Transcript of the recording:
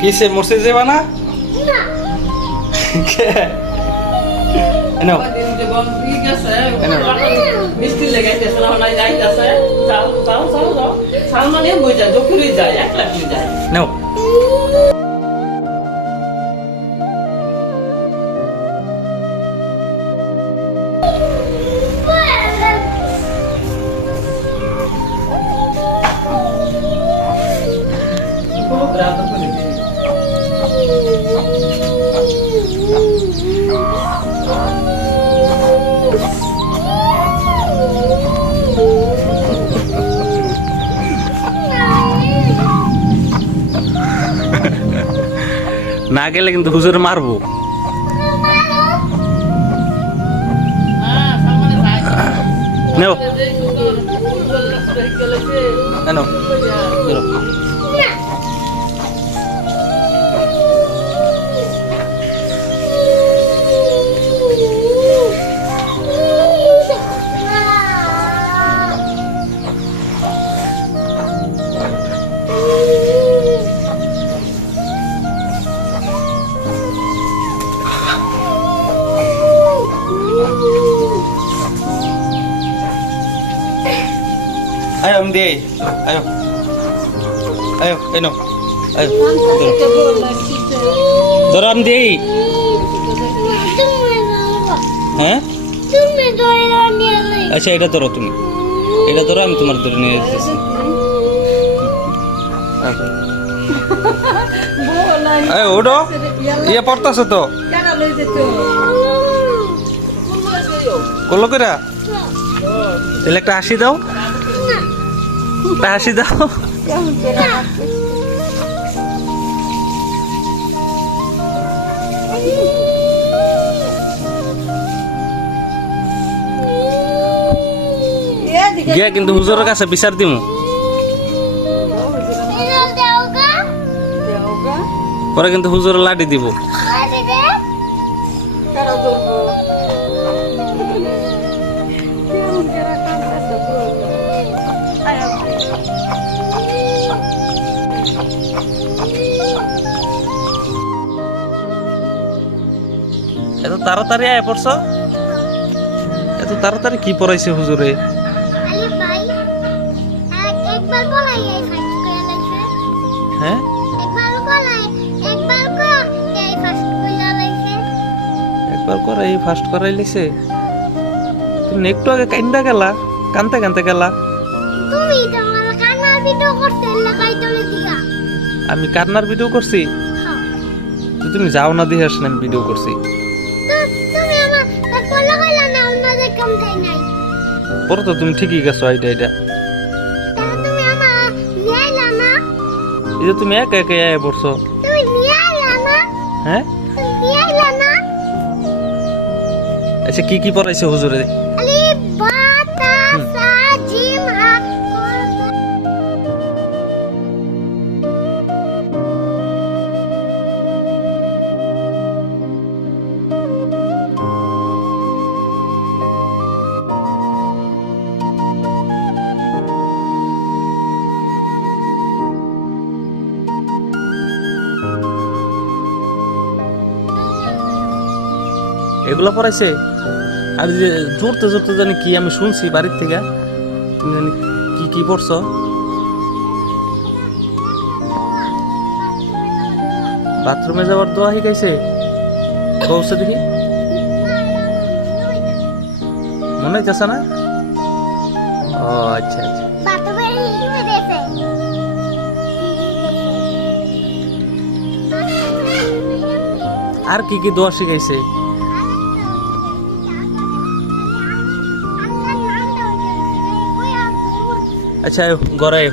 কিসে মরছে যাবা না? মিষ্টি লেগাইতেছে না যাইতেছে যাও যাও যাও যাও সালমানে বই যায় দুপুরে যায় এক লাখ যায় নাও না গেলে কিন্তু হুজুরে মারবো। নাও নাও ayo om di ayo ayo eno ayo ধরো om di হ্যাঁ আচ্ছা এটা ধরো তুমি এটা ধরো আমি তোমার ধরে নিয়ে যাচ্ছি আয় ওঠো ইয়ে পড়তাছো তো করলো কইরা তাহলে একটা হাসি দাও একটা হাসি দাও গিয়া কিন্তু হুজুরের কাছে বিচার দিমু পরে কিন্তু হুজুরের লাঠি দিব এত তাড়াতাড়ি আয় পড়ছ এত তাড়াতাড়ি কি পড়াইছে হুজুরে হ্যাঁ একবার করাই ফার্স্ট করাই লিছে তুমি একটু আগে কান্দা গেলা কানতে কানতে গেলা আমি কান্নার ভিডিও করছি তুমি যাও না দিয়ে আসলে আমি ভিডিও করছি পরে তো তুমি ঠিকই গেছো এইটা এটা এই যে তুমি একা একা আয় পড়ছো হ্যাঁ আচ্ছা কি কি পড়াইছে হুজুরে এগুলো পড়াইছে আর যে জোরতে জোরতে জানি কি আমি শুনছি বাড়ির থেকে তুমি জানি কি কি পড়ছ বাথরুমে যাওয়ার দোয়া শিখাইছে কৌছে দেখি মনে হইতেছে না ও আচ্ছা আচ্ছা আর কি কি দোয়া শিখাইছে अच्छा आयो घर आयो